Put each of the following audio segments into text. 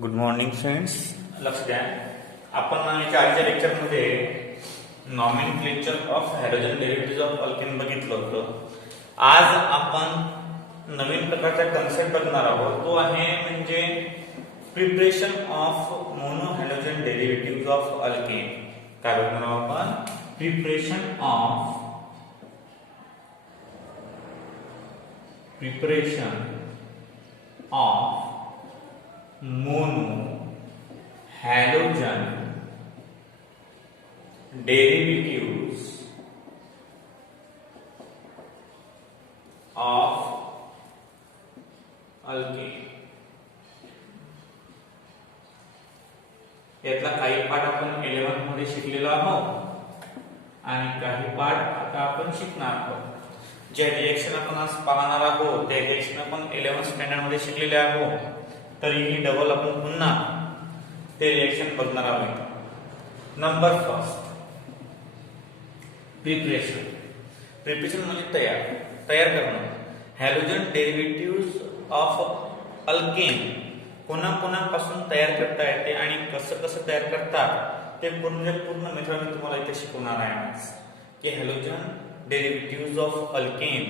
Good morning friends. लक्ष द्या. आपण याच्या आजच्या लेक्चरमध्ये nomenclature of hydrogen derivative of alkane बघितलं होतं. आज आपण नवीन प्रकारचा कन्सेप्ट बघणार आहोत. तो आहे म्हणजे preparation of mono hydrogen derivative of alkane. काय बघणार आहोत आपण? Preparation of mono halogen derivatives of alkane. यातला काही पाठ आपण 11th मध्ये शिकलेलो आहोत आणि काही पाठ आता आपण शिकणार आहोत. जे रिएक्शन आपण आज पाहणार आहोत ते रिएक्शन आपण 11th स्टँडर्ड मध्ये शिकलेले आहोत. तरीही डबल आपण पुन्हा ते रिएक्शन बघणार आहोत. नंबर फर्स्ट, प्रिपरेशन म्हणजे तयार करणं. हॅलोजन डेरिव्हेटिव्ह्ज ऑफ अल्केन कोणापासून तयार करता येते आणि कसं तयार करतात ते पूर्ण मेथड मी तुम्हाला इथे शिकवणार आहे की हॅलोजन डेरिव्हेटिव्ह्ज ऑफ अल्केन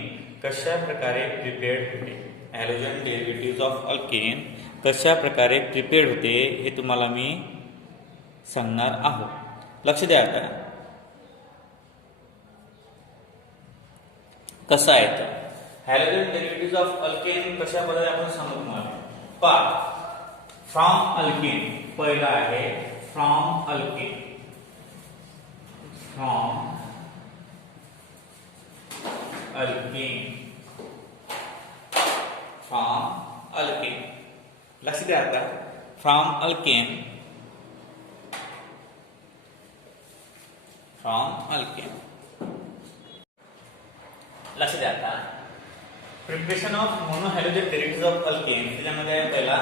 कशा प्रकारे प्रिपेअर्ड होते. हॅलोजन डेरिव्हेटिव्ह्ज ऑफ अल्केन कशा प्रकारे प्रिपेअर्ड होते हे तुम्हाला मी सांगणार आहोत. लक्ष द्या. आता कसं आहे तर हॅलोजन डेरिव्हेटिव्ह्ज ऑफ अल्केन कशा प्रकारे आपण सांगू तुम्हाला. फ्रॉम अल्केन पहिला आहे फ्रॉम अल्केन. लक्ष द्या. आता फ्रॉम अल्केन लक्ष द्या. आता preparation of mono halogen derivatives of alkane त्याच्यामध्ये आहे पहिला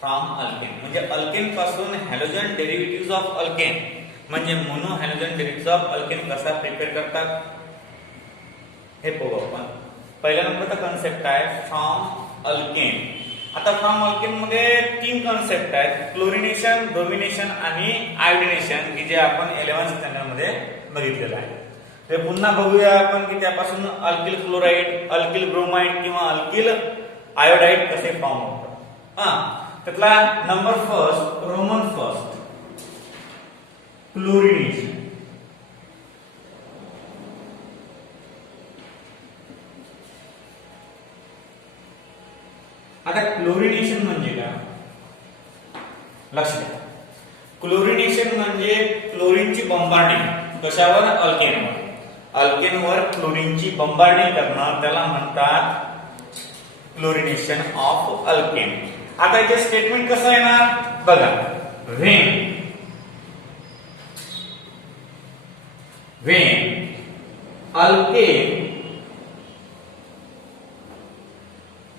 फ्रॉम अल्केन म्हणजे अल्केन पासून हॅलोजन डेरिव्हेटिव्ह्ज ऑफ अल्केन म्हणजे mono halogen derivatives of alkane कसा प्रिपेअर करतात हे पाहू आपण. पहिल्या नंबरचा कन्सेप्ट आहे फ्रॉम अल्केन. आता फ्रॉम अल्केन मध्ये 3 कन्सेप्ट आहेत, क्लोरिनेशन, ब्रोमिनेशन आणि आयोडिनेशन, की जे आपण 11th स्टँडर्ड मध्ये बघितलेलं आहे. ते पुन्हा बघूया आपण की त्यापासून अल्किल क्लोराइड, अल्किल ब्रोमाइड किंवा अल्किल आयोडाइड कसे फॉर्म होतात. त्यातला number first, Roman first, chlorination. आता क्लोरिनेशन म्हणजे काय? लक्ष द्या. क्लोरिनेशन म्हणजे क्लोरीनची बंबार्डिंग कशावर? अल्केनवर. अल्केनवर क्लोरीनची बंबार्डिंग करणं त्याला म्हणतात क्लोरिनेशन ऑफ अल्केन. आता इथे स्टेटमेंट कसं येणार बघा. When alkane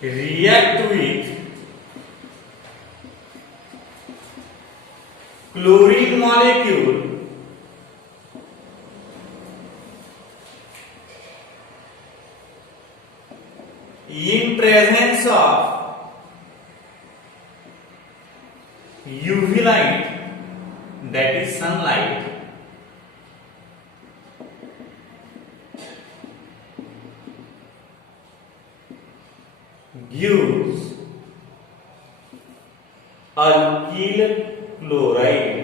react with chlorine molecule in presence of UV light, that is sunlight, gives alkyl chloride.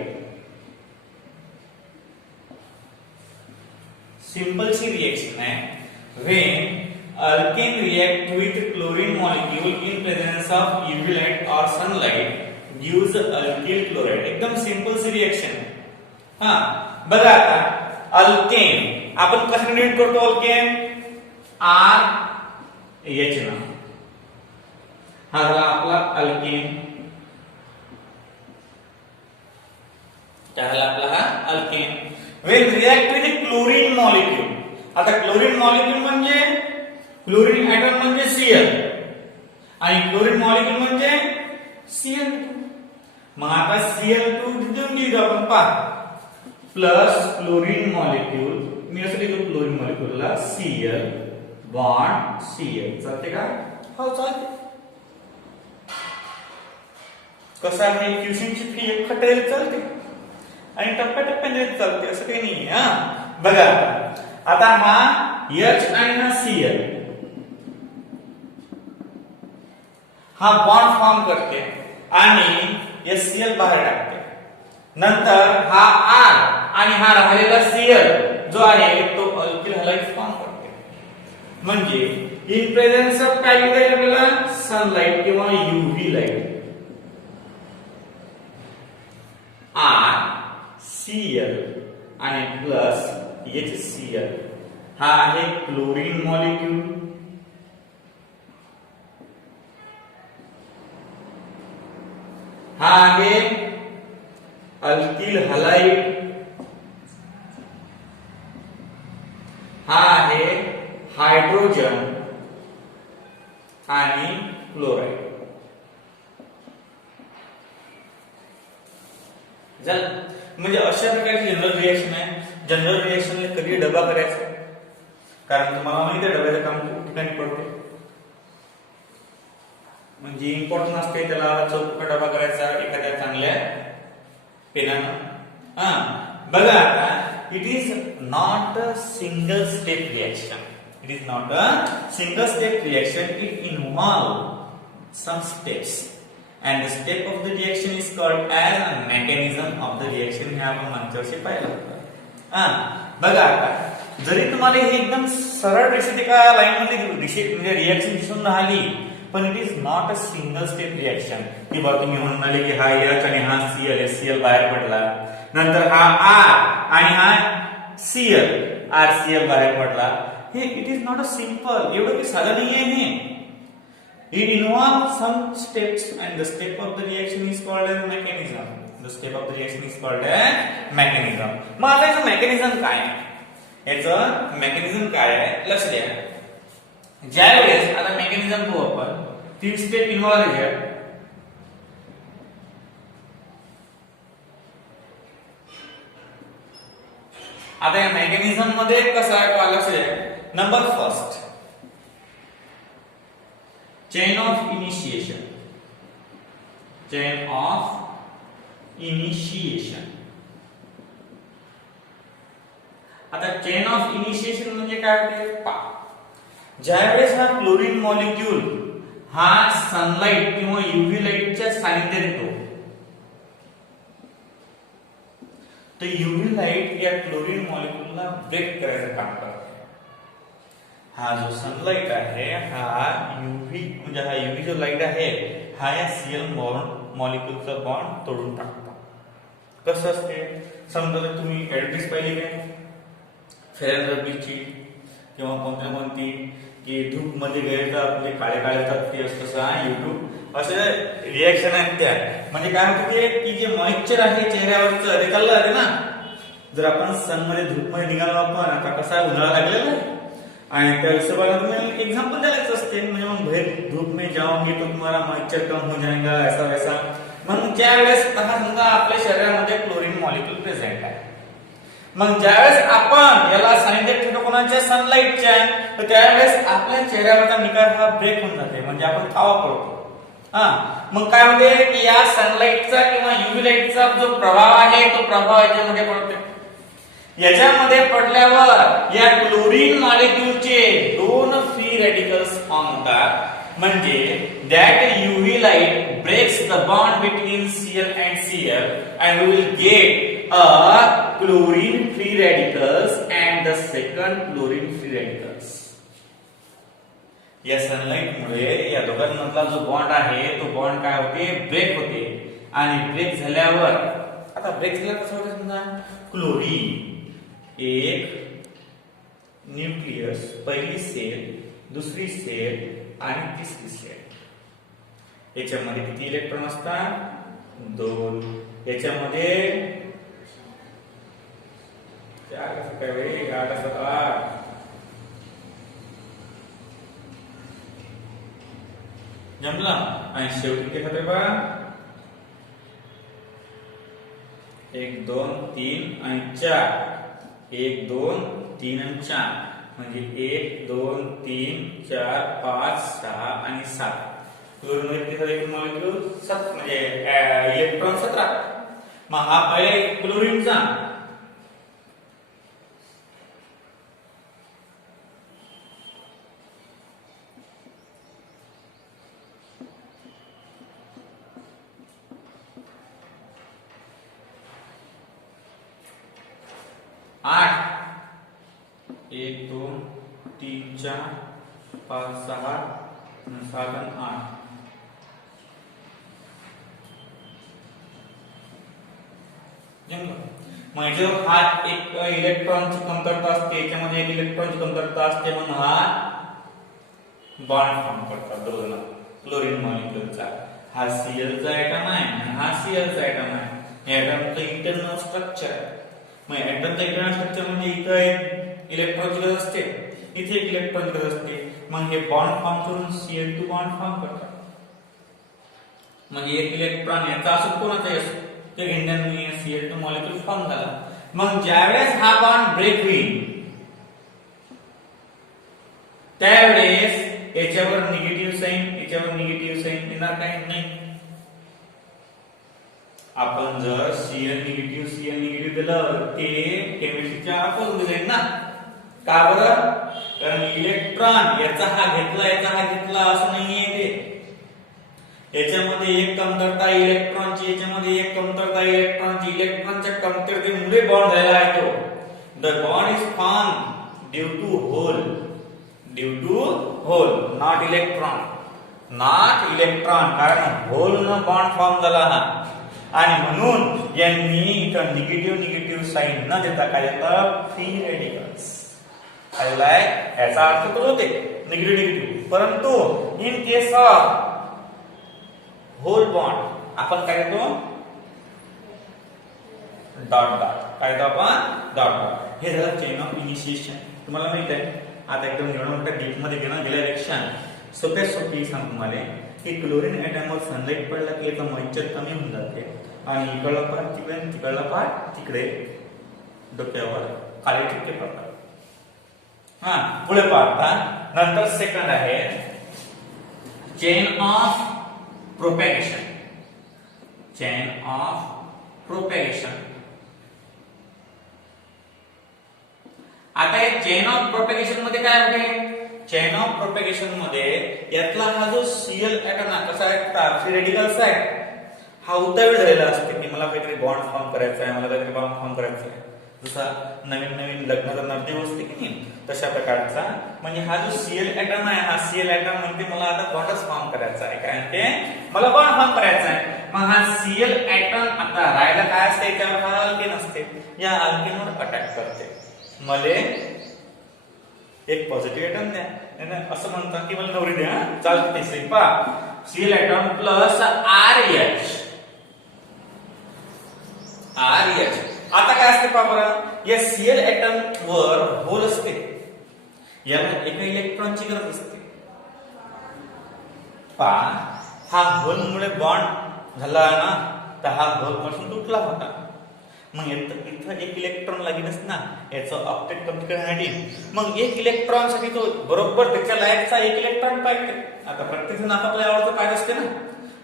Simple सी रिएक्शन है. When alkane react with chlorine molecule in presence of UV light or sunlight gives alkyl chloride. एकदम simple सी reaction. बघा आता alkane आपण कसं denote करतो? Alkane RH ना. हा झाला आपला अल्केन. झाला आपला हा alkane. Wien react with chlorine molecule. आता क्लोरीन मॉलिक्यूल म्हणजे क्लोरीन ऍटम म्हणजे Cl आणि क्लोरीन मॉलिक्यूल म्हणजे Cl2. मग आता Cl2 देऊन लिहितो आपण पहा. प्लस क्लोरीन मॉलिक्यूल मी असं लिहितो क्लोरीन मॉलिक्यूलला Cl बॉन्ड Cl. चालते का? हो चालते. कसं आहे, ट्युशनची फी एकखट्टा दिली चालते आणि टप्प्याटप्प्याने दिली चालते, असं काही नाही. हा बघा आता हा एच आणि हा सीएल हा बॉन्ड फॉर्म करते आणि एचसीएल बाहेर टाकते. नंतर हा आर आणि हा राहिलेला सीएल जो आहे तो अल्किल हलाइड फॉर्म करते. म्हणजे इन प्रेझेन्स ऑफ काय लिहिता आपल्याला, सनलाइट किंवा यूव्ही लाईट, आर सीएल आणि प्लस HCl हा आहे क्लोरीन मॉलिक्यूल, हा आहे अल्किल हलाइड, हा आहे हायड्रोजन आणि क्लोराईड. म्हणजे अशा प्रकारची जनरल रिएक्शन आहे. जनरल रिएक्शनला कधी डबा करायचा, कारण तुम्हाला माहिती आहे डब्याचं काम खूप ठिकाणी पडते. म्हणजे इम्पॉर्टंट असते त्याला चौकोनी डबा करायचा एखाद्या चांगल्या पेनानं. बघा आता it is not a single step reaction. It is not a single step reaction. It involve some steps and the step of the reaction is called as a mechanism of the reaction. हे आपण मागच्या वर्षी पाहिलं होतं. बघा आता जरी तुम्हाला हे एकदम सरळ रेषेत एका लाईन मध्ये म्हणजे रिएक्शन दिसून राहिली, पण it is not a single step reaction. की बघा तुम्ही म्हणाले की हा एच आणि हा सीएल, एचसीएल बाहेर पडला, नंतर हा आर आणि हा सीएल, आरसीएल बाहेर पडला. हे it is not a simple, एवढं काही साधं नाहीये हे. It involves some steps and the step of the reaction is called as mechanism. The step of the reaction is called as mechanism. मग आता याचं मेकॅनिझम काय आहे? याचं मेकॅनिझम काय आहे लक्ष द्या. ज्यावेळेस आता मेकॅनिझम पाहू आपण, 3 स्टेप इन्व्हॉल्व आहे. आता या मेकॅनिझम मध्ये कसं आहे लक्ष द्या. Number first, chain of initiation. Chain of initiation. आता चेन ऑफ इनिशिएशन म्हणजे काय होते, ज्यावेळेस हा क्लोरीन मॉलिक्यूल हा सनलाइट किंवा यूव्ही लाईटच्या सानिध्यात येतो, तर यूव्ही लाईट या क्लोरीन मॉलिक्यूलला ब्रेक करायचं काम करते. हा जो सनलाइट आहे हा यूव्ही म्हणजे हा यूव्ही जो लाईट आहे हा या सीएल मॉलिक्यूलचा बॉन्ड तोडून टाकतो. कसं असते, समजा जर तुम्ही ऍडव्हर्टाइज पाहिली काय फेअर अँड लव्लीची किंवा कोणती की धूप मध्ये गेले तर आपले काळे काळे होतात, ते असतं युट्यूब असे रिएक्शन आहेत त्या. म्हणजे काय होते की जे मॉइश्चर आहे चेहऱ्यावरचं ते चाललं आहे ना. जर आपण सन मध्ये धूप मध्ये निघालो आपण, आता कसा उन्हाळा लागलेला आहे आणि त्या हिशोबाला तुम्ही एग्जाम्पल द्यायचं असते. म्हणजे मग भाई धूप में जाओगे तो तुम्हारा मॉइश्चर कम हो जाएगा, ऐसा वैसा. मग ज्या वेळेस समजा आपल्या शरीरामध्ये क्लोरीन मॉलिक्यूल प्रेझेंट आहे, मग ज्यावेळेस आपण याला सानिध्यात ठेवतो कोणाच्या, सनलाइटच्या, तर त्यावेळेस आपल्या चेहऱ्यावरचा निकार हा ब्रेक होऊन जाते, म्हणजे आपण कावा पडतो. मग काय होते की या सनलाइटचा किंवा यूव्ही लाईटचा जो प्रभाव आहे तो प्रभाव याच्यामध्ये पडतो. याच्यामध्ये पडल्यावर या क्लोरीन मॉलिक्यूलचे 2 फ्री रॅडिकल्स फॉर्म होतात. म्हणजे that UV light breaks the bond between CL and CL and we will get a chlorine free radicals and the second chlorine free radicals. या सनलाइट मुळे या दोघांमधला जो बॉन्ड आहे तो बॉन्ड काय होते, ब्रेक होते. आणि ब्रेक झाल्यावर आता ब्रेक झाल्यावर कसं होतं, समजा क्लोरीन एक न्यूक्लियस, पहिली सेल, दुसरी सेल आणि तिसरी सेल. याच्यामध्ये किती इलेक्ट्रॉन असतात, 2. याच्यामध्ये 4 असतात काय वेळी, 8 असतात. जमला. आणि शेवटी किती होते बघा, 1 2 3 आणि 4. 1 2 3 आणि 4 म्हणजे 1 2 3 4 5 6 आणि 7. क्लोरीन मध्ये किती झाले मॉलिक्यूल 7 म्हणजे इलेक्ट्रॉन 17. मग हा पहिले क्लोरीनचा 8 1 2 3 4 5 6 7 आणि 8 म्हणजे हा एक इलेक्ट्रॉनची कमतरता असते, याच्यामध्ये एक इलेक्ट्रॉनची कमतरता असते, म्हणून हा बॉन्ड फॉर्म करतात दोघांना क्लोरीन मॉलिक्यूलचा. हा Cl चा एटम आहे आणि हा Cl चा एटम आहे. या एटमचं इंटरनल स्ट्रक्चर आहे. मग एटमचं इंटरनल स्ट्रक्चर म्हणजे इथे इलेक्ट्रॉनची गरज असते, इथे एक इलेक्ट्रॉनची गरज असते. मग हे बॉन्ड फॉर्म करून Cl2 बॉन्ड फॉर्म करतात. म्हणजे एक इलेक्ट्रॉन याचा असो कोणाचाही असो ते घेण्याने Cl2 मॉलिक्यूल फॉर्म झाला. मग ज्यावेळेस हा बॉन्ड ब्रेक होईल त्यावेळेस याच्यावर निगेटिव्ह साइन, याच्यावर निगेटिव्ह साइन येणार काही नाही. आपण जर Cl निगेटिव्ह दिलं ते केमिस्ट्रीच्या अपोजिट जाईल ना. का बरं? कारण इलेक्ट्रॉन याचा हा घेतला याचा हा घेतला असं नाहीये ते. याच्यामध्ये एक कमतरता इलेक्ट्रॉनची, याच्यामध्ये एक कमतरता इलेक्ट्रॉनची. इलेक्ट्रॉनच्या कमतरतेमुळे बॉन्ड झाला आहे तो. The bond is form due to hole, not electron. कारण होल न बॉन्ड फॉर्म झाला हा. आणि म्हणून यांनी इथं निगेटिव्ह साइन न देता काय देतं फ्री रेडिकल्स. याचा अर्थ तो होते निगेटिव्ह. परंतु in case of hole bond आपण काय देतो डॉट. काय देतो आपण डॉट. हे झालं चेन ऑफ इनिशिएशन. तुम्हाला माहित आहे आता एकदम एवढं मोठ्या डीप मध्ये गेल्यापेक्षा सोपी सांगतो तुम्हाला की क्लोरीन एटमवर सनलाइट पडला की याचा मॉइश्चर कमी होऊन जाते आणि इकडला पार्ट तिकडे तिकडला पार्ट तिकडे डोक्यावर काळे ठिपके पडतात. हा पुढे पाहता नंतर सेकंड आहे चेन ऑफ प्रोपॅगेशन. आता या चेन ऑफ प्रोपॅगेशन मध्ये काय होते? चेन ऑफ प्रोपॅगेशन मध्ये यातला हा जो Cl एटम आहे कसा आहे फ्री रेडिकल्स आहे हा उतावीळ झालेला असते की मला काहीतरी बॉन्ड फॉर्म करायचा आहे, मला काहीतरी बॉन्ड फॉर्म करायचा आहे. जसा नवीन लग्नाचा नवरदेव असते की नाही तशा प्रकारचा. म्हणजे हा जो Cl एटम आहे हा Cl एटम म्हणते मला आता बॉन्डच फॉर्म करायचा आहे. काय म्हणते मला बॉन्ड फॉर्म करायचा आहे. मग हा Cl एटम आता राहायला काय असते त्यावर हा अल्केन असते. या अल्केनवर अटॅक करते. मले एक पॉझिटिव्ह एटम द्या असं म्हणतात की मला नवरी द्या चालते ते पा Cl एटम प्लस RH. आता काय असते पहा बरं या Cl एटम वर होल असते, याला एका इलेक्ट्रॉनची गरज असते. पहा हा होल मुळे बॉन्ड झाला ना तर हा होल पासून तुटला होता. मग इथं एक इलेक्ट्रॉन लागेलच ना याचं ऑक्टेट कम्प्लीट करण्यासाठी. मग एक इलेक्ट्रॉन साठी तो बरोबर त्याच्या लायकचा एक इलेक्ट्रॉन पाहिजे. आता प्रत्येक जण आपापल्या आवडतं पाहिजे असते ना.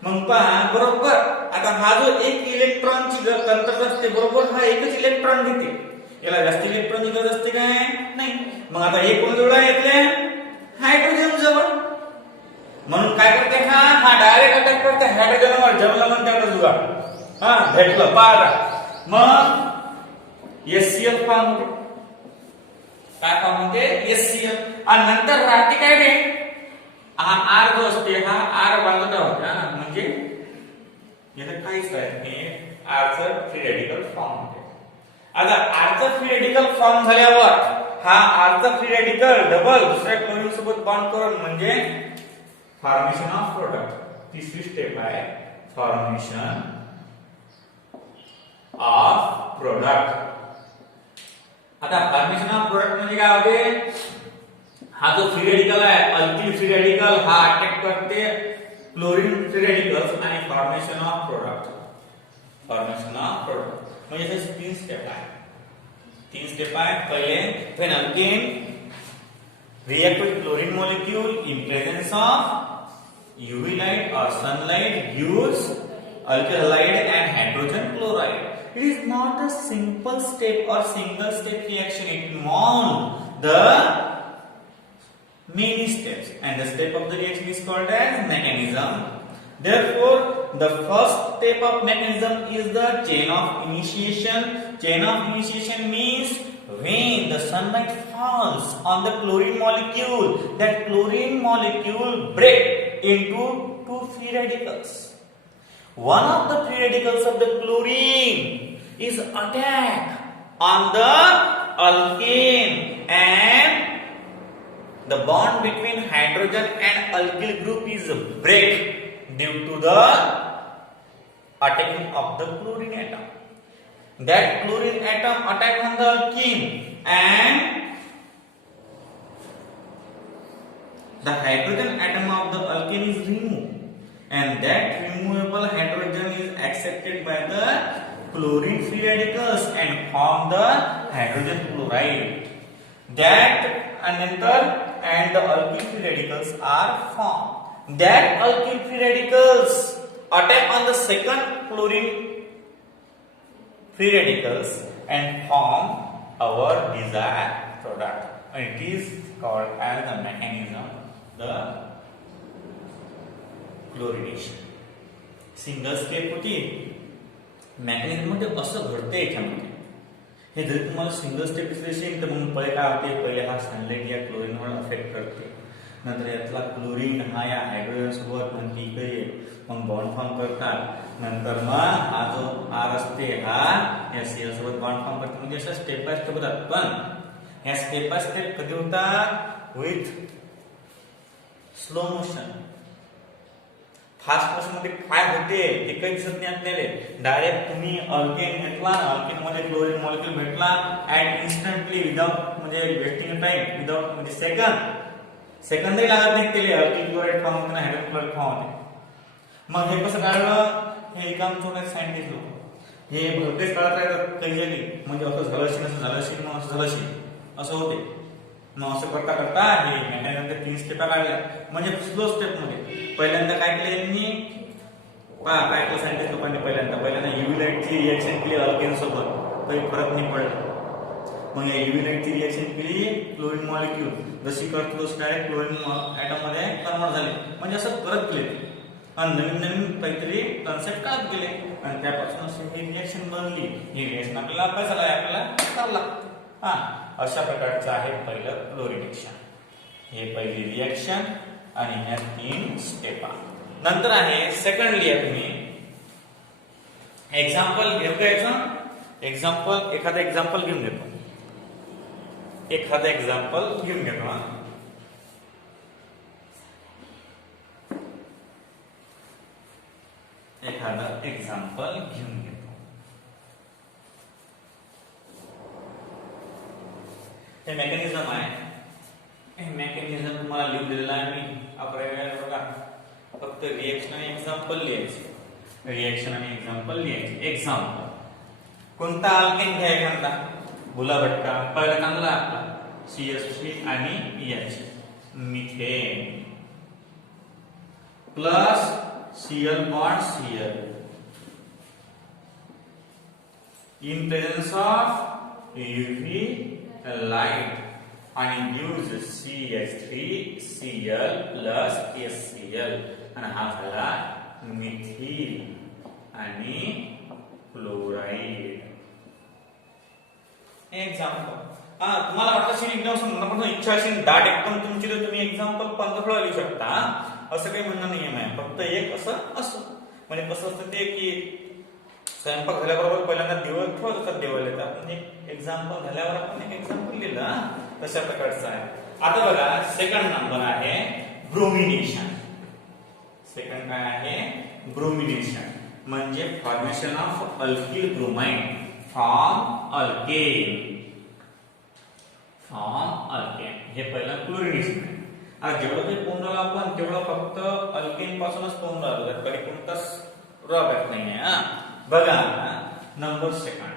मग पहा बरोबर आता हा जो एक इलेक्ट्रॉनची कमतरता असते बरोबर हा एकच इलेक्ट्रॉन घेते. याला जास्त इलेक्ट्रॉनची गरज असते काय नाही. मग आता हे कोण जवळ येतले हायड्रोजन जवळ. म्हणून काय करते हा डायरेक्ट अटॅक करते हायड्रोजनवर. जमलं म्हणते आता जुगाड हा भेटलं पाहा. मग HCl फॉर्म होते. काय फॉर्म होते HCl. आणि नंतर राहते काय रे हा R जो असते हा R बांधला होता म्हणजे याला काहीच नाही R चं फ्री रेडिकल फॉर्म होते. आता R चं फ्री रेडिकल फॉर्म झाल्यावर हा R चं फ्री रेडिकल डबल दुसऱ्या क्लोरीन सोबत बॉन्ड करून म्हणजे फॉर्मेशन ऑफ प्रोडक्ट. तिसरी स्टेप आहे फॉर्मेशन ऑफ प्रोडक्ट. आता फॉर्मेशन ऑफ प्रोडक्ट म्हणजे काय होते हा जो फ्री रेडिकल आहे अल्किल फ्री रेडिकल हा अटॅक करते क्लोरीन फ्री रेडिकल्स आणि फॉर्मेशन ऑफ प्रोडक्ट. म्हणजे हे तीन स्टेप आहे. पहिले when alkane react with chlorine molecule in presence of UV light or sunlight gives alkyl halide and hydrogen chloride. It is not a simple step or single step reaction. It involves the many steps, and the step of the reaction is called as mechanism. Therefore, the first step of mechanism is the chain of initiation. Chain of initiation means when the sunlight falls on the chlorine molecule, that chlorine molecule breaks into two free radicals. One of the free radicals of the chlorine is attacked on the alkane, and the bond between hydrogen and alkyl group is break due to the attacking of the chlorine atom. That chlorine atom attack on the alkene, and the hydrogen atom of the alkene is removed, and that removable hydrogen is accepted by the chlorine free radicals and form the hydrogen chloride. And the alkyl free radicals are formed. That alkyl free radicals attack on the second chlorine free radicals and form our desired product. And it is called as the mechanism, the chlorination. Single step होती. Mechanism मध्ये असं घडते याच्यामध्ये. हे जर तुम्हाला single step दिसेल तर मग पहिले काय होते, पहिले हा सनलाइट या क्लोरीनवर अफेक्ट करते, नंतर यातला क्लोरीन हा या हायड्रोजन सोबत म्हणजे इकडे मग बॉन्ड फॉर्म करतात, नंतर मग हा जो आर असते हा या सीएल सोबत बॉन्ड फॉर्म करते. म्हणजे असं स्टेप बाय स्टेप होतात. पण या स्टेप बाय स्टेप कधी होतात, with slow motion. Fast motion मध्ये काय होते ते काही दिसत नाही आपल्याला. डायरेक्ट तुम्ही अल्केन घेतला, अल्केन मध्ये क्लोरीन मॉलिक्यूल भेटला, ऍट इन्स्टंटली विदाउट म्हणजे वेस्टिंग टाइम, विदाउट म्हणजे सेकंदही लागत नाही त्याला अल्किल क्लोराइड फॉर्म होते, हायड्रोजन क्लोराइड फॉर्म होते. मग हे कसं काढलं, हे काम छोटे सायंटिस्ट लोक हे भलतेच काढत राहतात काही जरी, म्हणजे असं झालं असेल, असं झालं असेल, मग असं झालं असेल, असं होते. मग असं करता करता हे मेकॅनिझमच्या 3 स्टेपा काढल्या. म्हणजे स्लो स्टेप मध्ये पहिल्यांदा काय केलं यांनी, काय केलं सायंटिस्ट लोकांनी, पहिल्यांदा युव्ही लाईटची रिएक्शन केली अल्केन सोबत, काही फरक नाही पडला. मग या युव्ही लाईटची रिएक्शन केली क्लोरीन मॉलिक्यूल, जशी करतो तशी डायरेक्ट क्लोरीन ऍटम मध्ये कन्वर्ट झाले. म्हणजे असं करत गेले आणि नवीन नवीन काहीतरी कन्सेप्ट काढत गेले आणि त्यापासून अशी ही रिएक्शन बनली. ही रिएक्शन आपल्याला अभ्यासाला आपल्याला करावं लागतं. अशा प्रकारचं आहे पहिलं क्लोरिनेशन. हे पहिली रिएक्शन आणि ह्या 3 स्टेपा. नंतर आहे सेकंडली तुम्ही एक्झाम्पल घेऊ का याचं, एखादं एक्झाम्पल घेऊन घेतो. एखादं एक्झाम्पल घेऊन घेतो. एखादं एक्झाम्पल घेऊन घेतो. हे मेकॅनिझम आहे. हे मेकॅनिझम तुम्हाला लिहिलेलं आहे मी 11व्या बघा. फक्त रिएक्शन आणि एक्झाम्पल लिहायचे. रिएक्शन आणि एक्झाम्पल लिहायचे. एक्झाम्पल कोणता अल्केन घ्या एखादा, गुलाबट्टा पहिला चांगला आपला CH3 आणि H, methane plus Cl bond Cl in presence of UV light आणि गिव्स CH3Cl plus HCl आणि हा झाला मिथिल आणि क्लोराइड. एक्झाम्पल तुम्हाला वाटतं असेल एकदम संपूर्ण इच्छा असेल दाट एकदम तुमची, तर तुम्ही एक्झाम्पल 15 लिहू शकता. असं काही म्हणणं नाहीये. फक्त एक असं म्हणजे कसं असतं ते की स्वयंपाक झाल्याबरोबर पहिल्यांदा दिवस ठेवत असतात देवाला, आपण एक एक्झाम्पल झाल्यावर आपण एक एक्झाम्पल लिहिलं. तशा प्रकारचं आहे. आता बघा सेकंड नंबर आहे ब्रोमिनेशन. सेकंड काय आहे, ब्रोमिनेशन म्हणजे formation of alkyl bromide from alkane. हे पहिलं क्लोरिनेशन आहे. आता जेवढं काही पोहून आपण तेवढं फक्त अल्केन पासूनच पोहून राहिलो, त्यात काही कोणताच ड्रॉबॅक नाही आहे. बघा नंबर सेकंड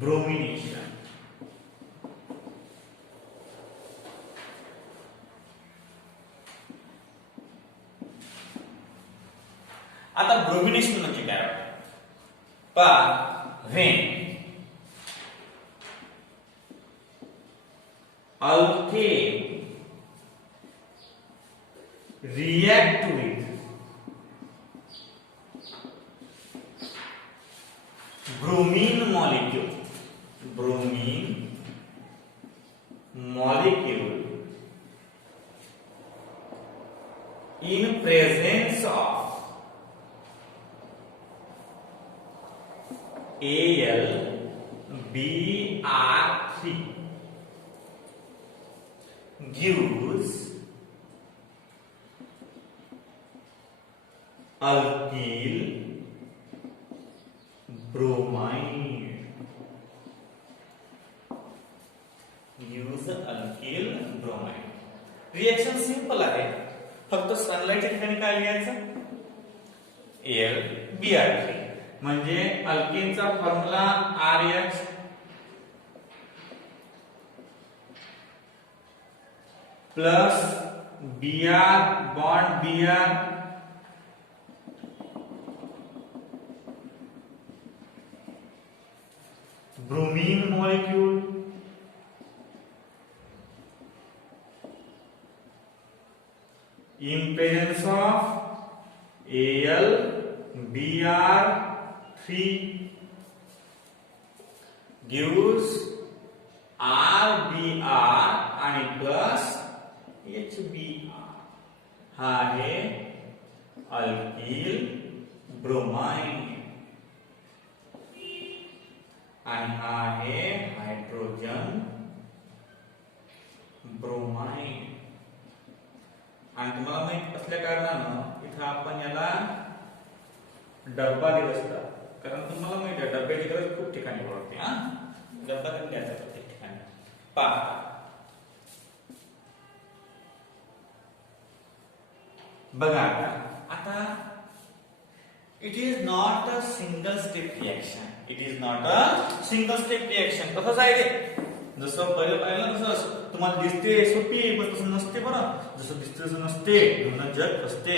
ब्रोमिनेशन. आता ब्रोमिनेशन म्हणजे काय पहा when alkane react with bromine molecule in presence of AlBr3 gives alkyl bromide. Reaction simple आहे, फक्त सनलाइटच्या ठिकाणी काय लिहायचं AlBr3 म्हणजे अल्केनचा formula RH plus Br bond Br bromine molecule in presence of AlBr3 gives RBr आणि प्लस HBr हा आहे अल्किल ब्रोमाइड आणि हा आहे हायड्रोजन ब्रोमाइड. आणि तुम्हाला माहित असल्या कारणानं इथं आपण याला डब्बा देत असतात, कारण तुम्हाला माहिती आहे डब्याची गरज खूप ठिकाणी पडते. डब्बा देऊन द्यायचा प्रत्येक ठिकाणी. पहा बघा आता it is not a single step reaction. कसं आहे रे, जसं पहिलं पाहिलं तसं तुम्हाला दिसते सोपी, पण तसं नसते बरं. जसं दिसते तसं नसते, जग असते.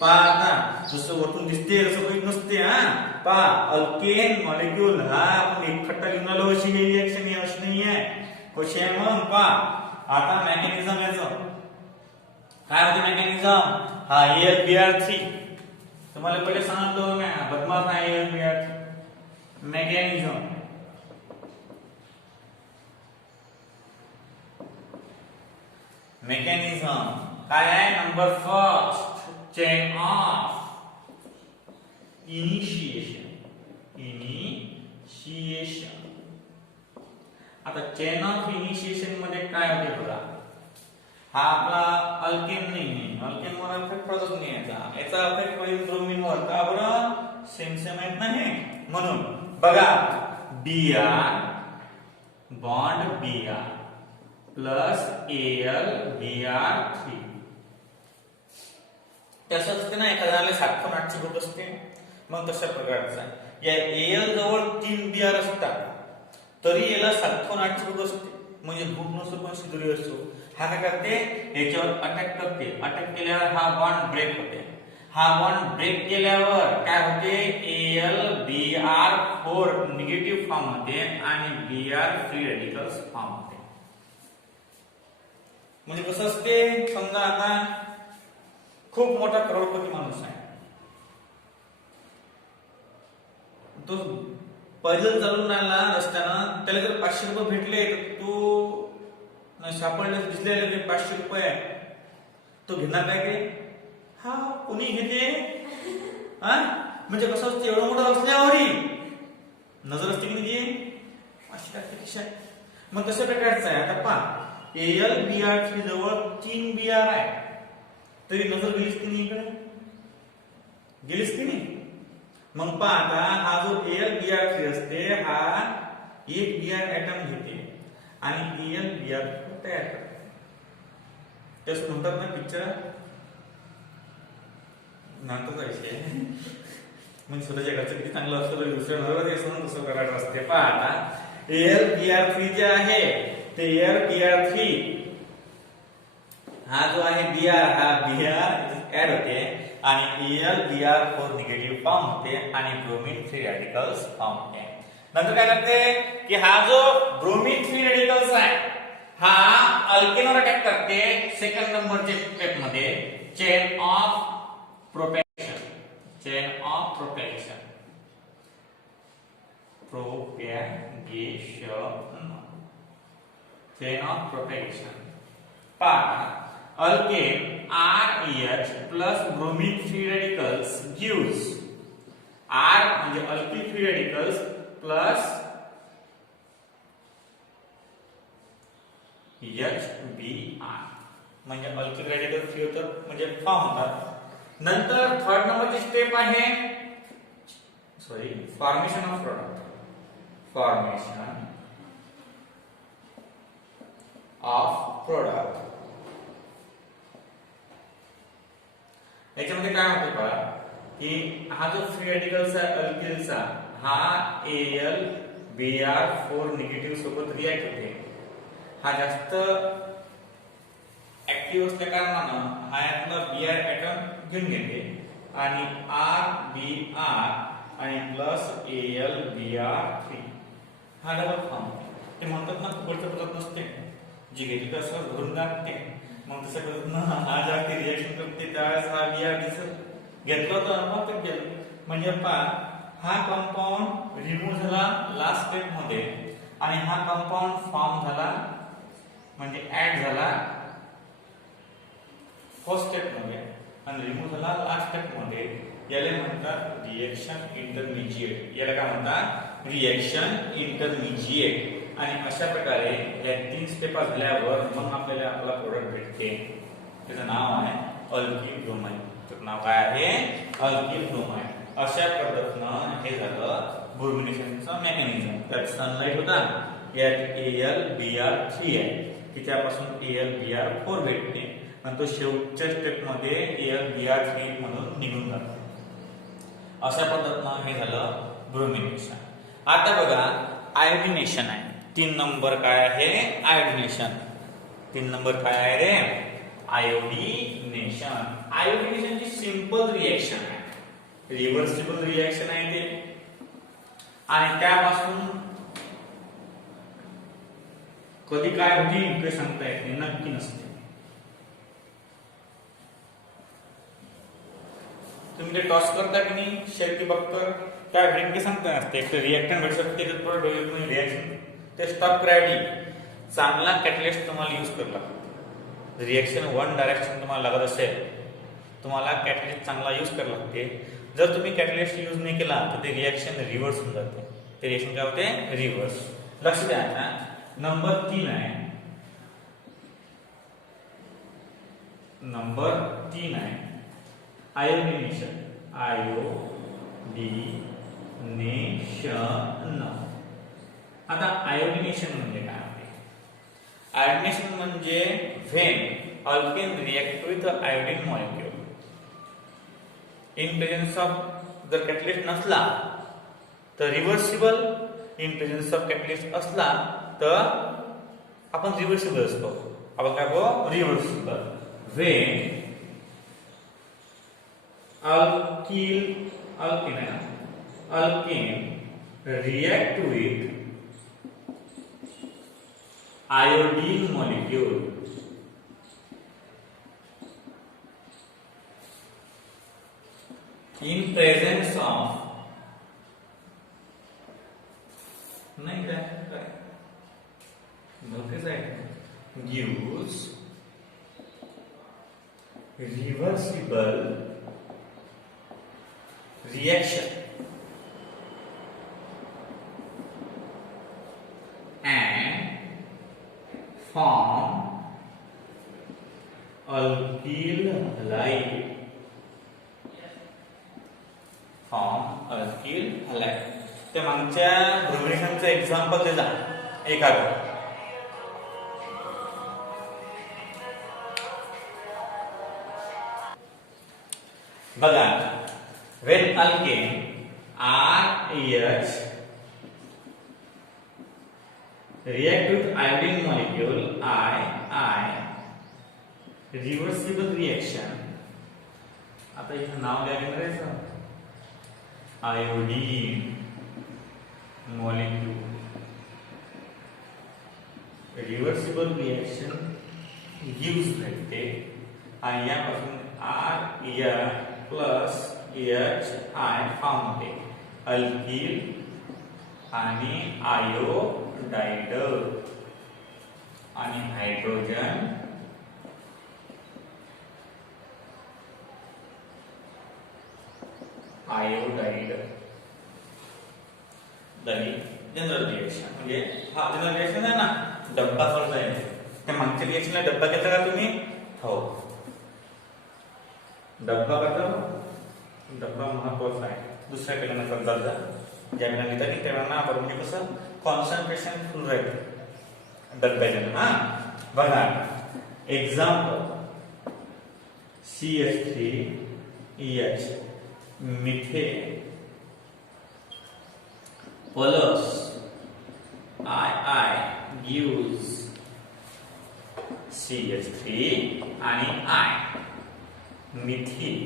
पहा आता जसं वरतून दिसते तसं काही नसते. पहा अल्केन मॉलिक्यूल हा आपण एकखट्टा लिहून आलो, अशी ही रिएक्शन आहे अशी नाही आहे, कशी आहे मग पहा. आता मेकॅनिझम याचं काय होते मेकॅनिझम, हा AlBr3 तुम्हाला पहिले सांगितलं मी बदमाश आहे AlBr3 मेकॅनिझम. काय आहे, number first chain of initiation. आता चेन ऑफ इनिशिएशन मध्ये काय होते बघा, हा आपला अल्केन नाही, अल्केन वर इफेक्ट पडतच नाही याचा इफेक्ट पडेल ब्रोमीन वर. का बरं, सेम आहेत ना हे, म्हणून बघा Br bond Br plus AlBr3 तसंच असते ना, एखाद्याला 7 पण 8 ची ग्रुप असते, मग तशा प्रकारचा या Al जवळ 3 Br असतात तरी याला 7 पण 8 ची ग्रुप असते, म्हणजे ग्रुप नसतो पण सिद्धी असतो. हा काय करते, याच्यावर अटॅक करते, अटॅक केल्यावर हा बॉन्ड ब्रेक होते. हा बॉन्ड ब्रेक केल्यावर काय होते, AlBr4 निगेटिव्ह फॉर्म होते आणि Br फ्री रॅडिकल्स फॉर्म होते. म्हणजे कसं असते, समजा आता खूप मोठा करोडपती माणूस आहे, तो पैदल चालून राहिला रस्त्यानं, त्याला जर 500 रुपये भेटले तर तो सापडले दिसलेले 500 रुपये आहे, तो घेणार काय की हा कोणी घेते. म्हणजे कसं असते, एवढं मोठं असल्यावरही नजर असते की नाही, अशी खिशात. मग तशा प्रकारचं आहे. आता पहा AlBr3 जवळ 3 Br आहे तरी नजर गेलीच की नाही, इकडे गेलीच की नाही. मग पहा आता हा जो AlBr3 असते हा एक Br ऍटम घेते आणि AlBr तयार करते. तसं म्हणतात ना पिक्चर नाटकचा विषय, म्हणजे स्वतःच्या घरचं किती चांगलं असतं तरी दुसऱ्या नजर तसं करायचं असते. पहा आता AlBr3 जे आहे ते AlBr3 हा जो आहे Br हा Br ऍड होते आणि AlBr4 निगेटिव्ह फॉर्म होते आणि ब्रोमीन फ्री रॅडिकल्स फॉर्म होते. नंतर काय करते की हा जो ब्रोमीन फ्री रॅडिकल्स आहे हा अल्केनवर अटॅक करते. सेकंड नंबरच्या स्टेप मध्ये चेन ऑफ प्रोपॅगेशन पहा alkane RH plus bromine free radicals gives R म्हणजे alkyl free radicals plus HBr म्हणजे अल्किल रॅडिकल फ्री होतात म्हणजे फॉर्म होतात. नंतर थर्ड नंबरची स्टेप आहे फॉर्मेशन ऑफ प्रोडक्ट. याच्यामध्ये काय होतं बघा की हा जो फ्री रॅडिकल्स आहे अल्किलचा हा AlBr4 निगेटिव्ह सोबत रिॲक्ट होते. हा जास्त ऍक्टिव्ह असल्या कारणानं हा यातला Br ऍटम घेऊन घेते आणि RBr आणि प्लस AlBr3 हा डबल फॉर्म. ते म्हणतात ना पुढचं पद्धत नसते जी घेतली तर असं भरून टाकते. मग तसं करत ना हा ज्या रिएक्शन करते त्यावेळेस हा Br घेतला होता मग ते गेलं म्हणजे पहा हा कंपाऊंड रिमूव्ह झाला लास्ट स्टेप मध्ये आणि हा कंपाऊंड फॉर्म झाला म्हणजे ऍड झाला फर्स्ट स्टेप मध्ये आणि रिमूव्ह झाला लास्ट स्टेप मध्ये. याला म्हणतात रिएक्शन इंटरमिजिएट. याला काय म्हणतात रिएक्शन इंटरमिजिएट. आणि अशा प्रकारे या 3 स्टेप झाल्यावर मग आपल्याला आपला प्रोडक्ट भेटते. त्याचं नाव आहे अल्किल ब्रोमाइड. त्याचं नाव काय आहे अल्किल ब्रोमाइड. अशा पद्धतीनं हे झालं ब्रोमिनेशनचं मेकॅनिझम. त्यात सनलाइट होता यात AlBr3 आहे तिच्यापासून AlBr4 भेटते नंतर शेवटच्या स्टेप मध्ये AlBr3 म्हणून निघून जातो. अशा पद्धतीनं हे झालं ब्रोमिनेशन. आता बघा आयोडिनेशन आहे. 3 नंबर काय आहे आयोडिनेशन. 3 नंबर काय आहे रे आयोडिनेशन. आयोडिनेशनची सिंपल रिएक्शन आहे रिव्हर्सिबल रिएक्शन आहे ते आणि त्यापासून कधी काय होईल ते सांगता येत नाही नक्की नसते. तुम्ही ते टॉस करता की नाही शेल बघता काय भेटेल की सांगता नसते. एक रिएक्टंट भेटू शकते त्याच्यात प्रोडक्ट रिएक्शन ते स्टॉप करायची चांगला कॅटलिस्ट तुम्हाला यूज करावा लागतो. रिएक्शन वन डायरेक्शन तुम्हाला लागत असेल तुम्हाला कॅटलिस्ट चांगला यूज करावा लागते. जर तुम्ही कॅटलिस्ट यूज नाही केला तर ते रिएक्शन रिव्हर्स होऊन जाते. ते रिएक्शन काय होते रिव्हर्स. लक्ष द्या ना. नंबर 3 आहे आयोडिनेशन. आता आयोडिनेशन म्हणजे काय आहे. आयोडिनेशन म्हणजे when alkane react with iodine molecule in presence of जर कॅटलिस्ट नसला तर reversible. In presence of catalyst असला तर आपण रिव्हर्सिबल असतो. आपण काय बोलतो reversible. When alkane react with iodine molecule in presence of नहीं काय gives reversible reaction form alkyl halide. ते मागच्या ब्रोमिनेशनचं एक्झाम्पल दे जा एखादं. बघा when alkane RH react with iodine molecule I reversible reaction आता इथं नाव काय करायचं, iodine molecule. Reversible reaction gives भेटते आणि यापासून आर प्लस HI फॉर्म होते, अल्किल आणि आयोडाइड आणि हायड्रोजन आयोडाइड. जनरल रिएक्शन म्हणजे हा जनरल रिएक्शन आहे ना, डब्बा फरक आहे. त्या मागच्या रिएक्शनला डब्बा घेता का तुम्ही? हो, डब्बा करता. डब्बा महत्वाचा आहे. दुसऱ्या पेलांना समजा ज्या वेळेला लिहिता की त्यावेळेला आपण म्हणजे कसं कॉन्सन्ट्रेशन फुल राहील डब्याच्या. हा बघा, example CH3EH methane plus II gives CH3 आणि I, मिथिल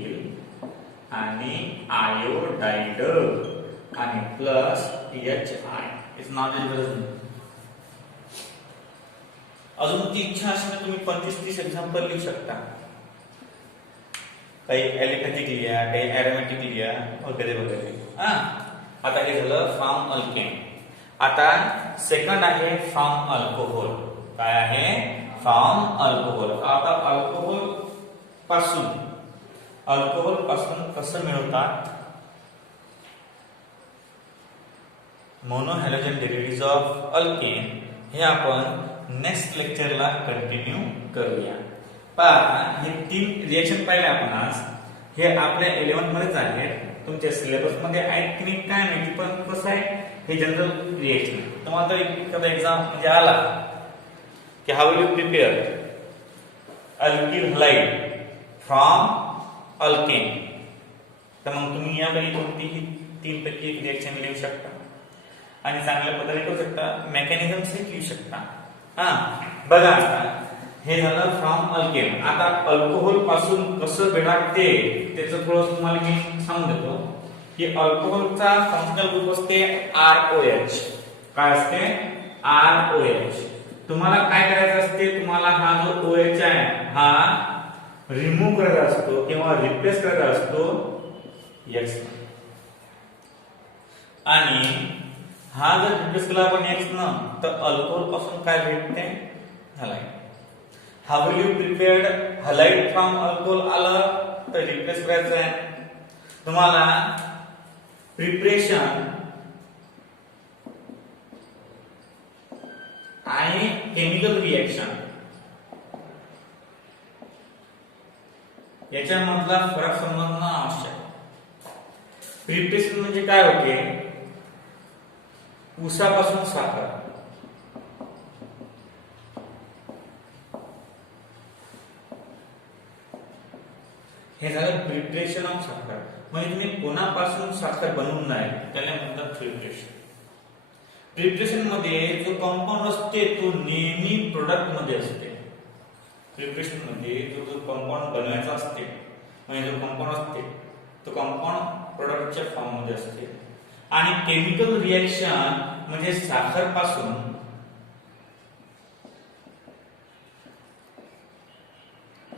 आणि आयोडाइड आणि plus HI is not in गरज. अजून ती इच्छा असेल तुम्ही 25-30 एक्झाम्पल लिहू शकता. काही ॲलिफॅटिक लिहा, काही ॲरोमॅटिक लिहा वगैरे वगैरे. हा, आता हे झालं फ्रॉम अल्केन. आता सेकंड आहे फ्रॉम अल्कोहोल. काय आहे? From alcohol. आता अल्कोहोल पासून कसं मिळवतात? Mono halogen derivatives of alkane हे आपण नेक्स्ट लेक्चरला कंटिन्यू करूया. पहा, हे 3 रिएक्शन पाहिले आपण आज. हे आपल्या 11th मध्येच आहेत, तुमच्या सिलेबस मध्ये आहेत की नाही काय माहिती, पण कसं आहे हे जनरल रिएक्शन. तुम्हाला तर एखादा एक्झाम म्हणजे आला की how will you prepare alkyl halide from alkane, तर मग तुम्ही यापैकी कोणतीही 3 पैकी एक रिएक्शन लिहू शकता आणि चांगल्या पद्धतीने करू शकता. मेकॅनिझम सेट लिहू शकता. हा बघा, आता हे झालं फ्रॉम अल्केन. आता अल्कोहोल पासून कसं भेटते त्याचं थोडं तुम्हाला मी सांगून देतो की अल्कोहोलचा फंक्शनल ग्रुप असते ROH. काय असते? ROH. तुम्हाला काय करायचं असते? तुम्हाला हा जो OH आहे हा रिमूव्ह करायचा असतो किंवा रिप्लेस करायचा असतो X, आणि हा जर रिप्लेस केला आपण X न, तर अल्कोहोल पासून काय भेटते? Halide. How will you prepared halide from alcohol आलं तर रिप्लेस करायचं आहे तुम्हाला. प्रिपरेशन आणि केमिकल रिएक्शन याच्यामधला फरक समजणं आवश्यक. प्रिपरेशन म्हणजे काय होते? ऊसापासून साखर. हे झालं प्रिपरेशन ऑफ साखर. म्हणजे तुम्ही कोणापासून साखर बनवून नाही त्याला म्हणतात प्रिपरेशन. प्रिपरेशन मध्ये जो कंपाऊंड असते तो नेहमी प्रोडक्ट मध्ये असते. प्रिपरेशन मध्ये जो कंपाऊंड बनवायचा असते म्हणजे जो कंपाऊंड असते तो कंपाऊंड प्रोडक्टच्या फॉर्म मध्ये असते. आणि केमिकल रिएक्शन म्हणजे साखर पासून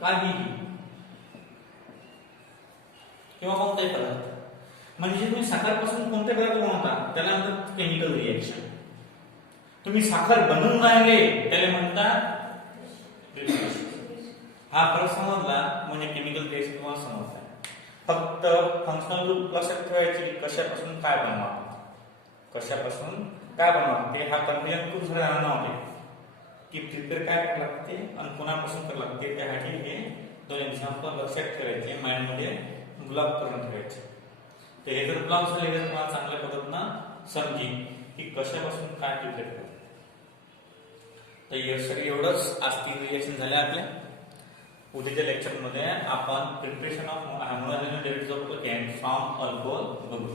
काहीही किंवा कोणताही पदार्थ म्हणजे तुम्ही साखरपासून कोणते पदार्थ बनवता त्याला म्हणतात केमिकल रिएक्शन. तुम्ही साखर बनवून राहिले त्याला म्हणतात प्रिपरेशन. हा फरक समजला म्हणजे केमिकल रिएक्शन तुम्हाला समजला. फक्त फंक्शनल ग्रुप लक्षात ठेवायचे की कशापासून काय बनवावं, कशापासून काय बनवावं ते. हा कन्फ्युजन खूप जणांना होते की प्रिपेअर काय करावं लागते आणि कोणापासून करावं लागते. त्यासाठी हे 2 एक्झाम्पल लक्षात ठेवायचे, माइंड मध्ये ब्लॉक करून ठेवायचे. तर हे जर ब्लॉक झाले तर तुम्हाला चांगल्या पद्धतीनं समजेल की कशापासून काय प्रिपेअर करायचं. तर यासाठी एवढंच. आज 3 रिएक्शन झाले आपल्या. उद्याच्या लेक्चर मध्ये आपण preparation of mono halogen derivatives of alkane from alcohol बघू.